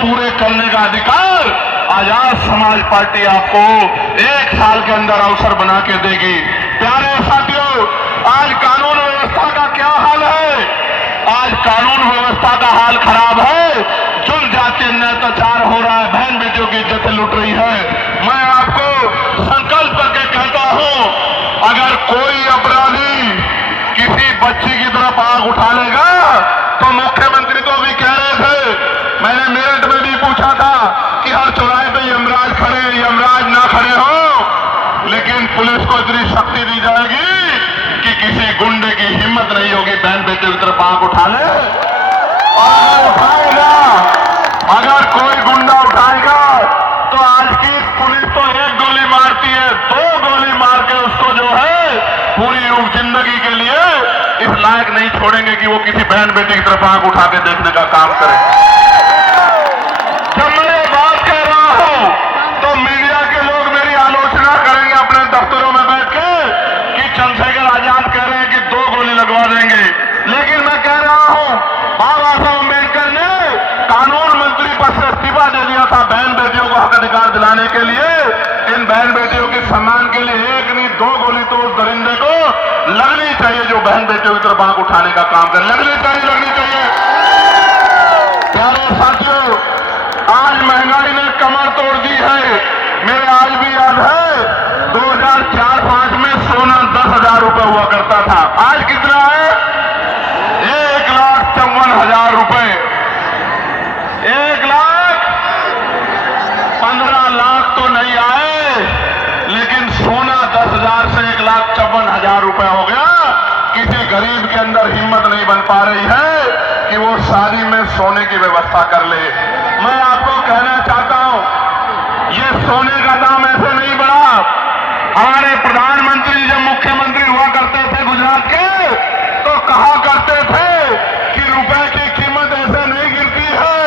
पूरे करने का अधिकार आजाद समाज पार्टी आपको 1 साल के अंदर अवसर बना के देगी। प्यारे साथियों, आज कानून व्यवस्था का क्या हाल है? आज कानून व्यवस्था का हाल खराब है। जुल्म जाति अत्याचार हो रहा है, बहन बेटियों की इज्जतें लुट रही है। मैं आपको संकल्प करके कहता हूं, अगर कोई अपराधी किसी बच्ची की तरफ आग उठा लेगा तो मुख्यमंत्री तो अभी कह रहे थे, मैंने मेरठ में भी पूछा था कि हर चौराहे पे यमराज खड़े, यमराज ना खड़े हो, लेकिन पुलिस को इतनी शक्ति दी जाएगी कि किसी गुंडे की हिम्मत नहीं होगी बहन बेटे की तरफ आंख उठा ले। और उठाएगा, अगर कोई गुंडा उठाएगा तो आज की पुलिस तो 1 गोली मारती है, 2 गोली मार के उसको जो है पूरी जिंदगी के लिए इस लायक नहीं छोड़ेंगे कि वो किसी बहन बेटी की तरफ आंख उठा के देखने का काम करे। जब मैं ये बात कह रहा हूं तो मीडिया के लोग मेरी आलोचना करेंगे अपने दफ्तरों में बैठ के कि चंद्रशेखर आजाद कह रहे हैं कि 2 गोली लगवा देंगे। लेकिन मैं कह रहा हूं, बाबा साहब अम्बेडकर ने कानून मंत्री पद से इस्तीफा दे दिया था बहन बेटियों को हक अधिकार दिलाने के लिए। इन बहन बेटियों के सम्मान के लिए 1 नहीं 2 गोली तो उस दरिंदे को लगनी चाहिए जो बहन बेटियों की तरफ आंख उठाने का काम करे। लगनी चाहिए। प्यारे साथियों, आज महंगाई ने कमर तोड़ दी है। मेरे आज भी याद है 2004-05 में सोना 10,000 रुपए हुआ करता था। आज कितना है? 1,54,000 रुपए। 1,15 लाख तो नहीं आए, लेकिन सोना 10,000 से 1,54,000 रुपए हो गया। किसी गरीब के अंदर हिम्मत नहीं बन पा रही है कि वो शादी में सोने की व्यवस्था कर ले। मैं आपको कहना चाहता हूं, ये सोने का दाम ऐसे नहीं बढ़ा। हमारे प्रधानमंत्री जब मुख्यमंत्री हुआ करते थे गुजरात के, तो कहा करते थे कि रुपए की कीमत ऐसे नहीं गिरती है,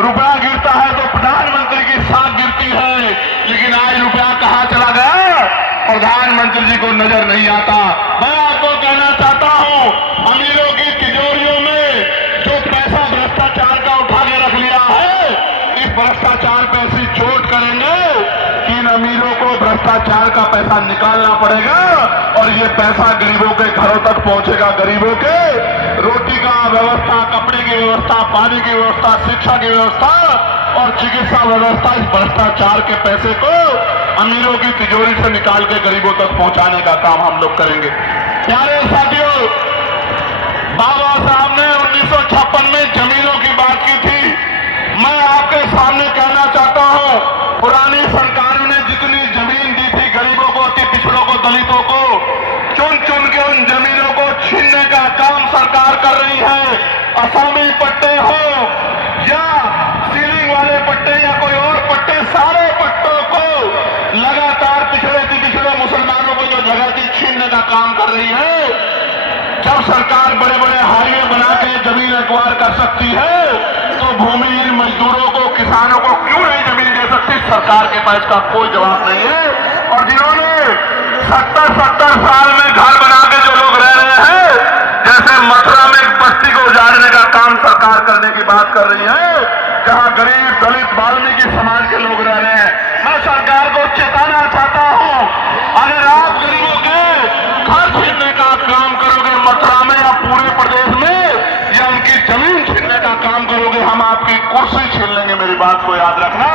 रुपया गिरता है तो प्रधानमंत्री की साख गिरती है। लेकिन आज रुपया कहां चला गया, प्रधानमंत्री जी को नजर नहीं आता। मैं आपको कहना चाहता हूं, अमीरों की तिजोरियों में जो पैसा भ्रष्टाचार का उठा के रख लिया है, इस भ्रष्टाचार पे ऐसी चोट करेंगे कि इन अमीरों को भ्रष्टाचार का पैसा निकालना पड़ेगा और ये पैसा गरीबों के घरों तक पहुंचेगा। गरीबों के रोटी का व्यवस्था, कपड़े की व्यवस्था, पानी की व्यवस्था, शिक्षा की व्यवस्था और चिकित्सा व्यवस्था, इस भ्रष्टाचार के पैसे को अमीरों की तिजोरी से निकाल के गरीबों तक पहुंचाने का काम हम लोग करेंगे। प्यारे साथियों, बाबा साहब ने 1956 में जमीनों की बात की थी। मैं आपके सामने कहना चाहता हूं, पुरानी सरकारों ने जितनी जमीन दी थी गरीबों को, अति पिछड़ों को, दलितों को, चुन चुन के उन जमीनों को छीनने का काम सरकार कर रही है। असामी पट्टे हो या सीलिंग वाले पट्टे या कोई और पट्टे, सारे पट्टों को लगातार पिछड़े मुसलमानों को जो जगह थी छीनने का काम कर रही है। जब सरकार बड़े बड़े हाईवे बना के जमीन एक्वायर कर सकती है, तो भूमिहीन मजदूरों को, किसानों को क्यों नहीं जमीन दे सकती? सरकार के पास इसका कोई जवाब नहीं है। और जिन्होंने 70-70 साल में घर बना के जो लोग रह रहे हैं, जैसे मथुरा में एक बस्ती को उजाड़ने का काम सरकार करने की बात कर रही है, जहां गरीब, दलित, वाल्मीकि समाज के लोग रह रहे हैं। मैं सरकार को चेताना चाहता हूं, अगर आप गरीबों के घर छीनने का काम करोगे मथुरा में या पूरे प्रदेश में, या उनकी जमीन छीनने का काम करोगे, हम आपकी कुर्सी छीन लेंगे। मेरी बात को याद रखना।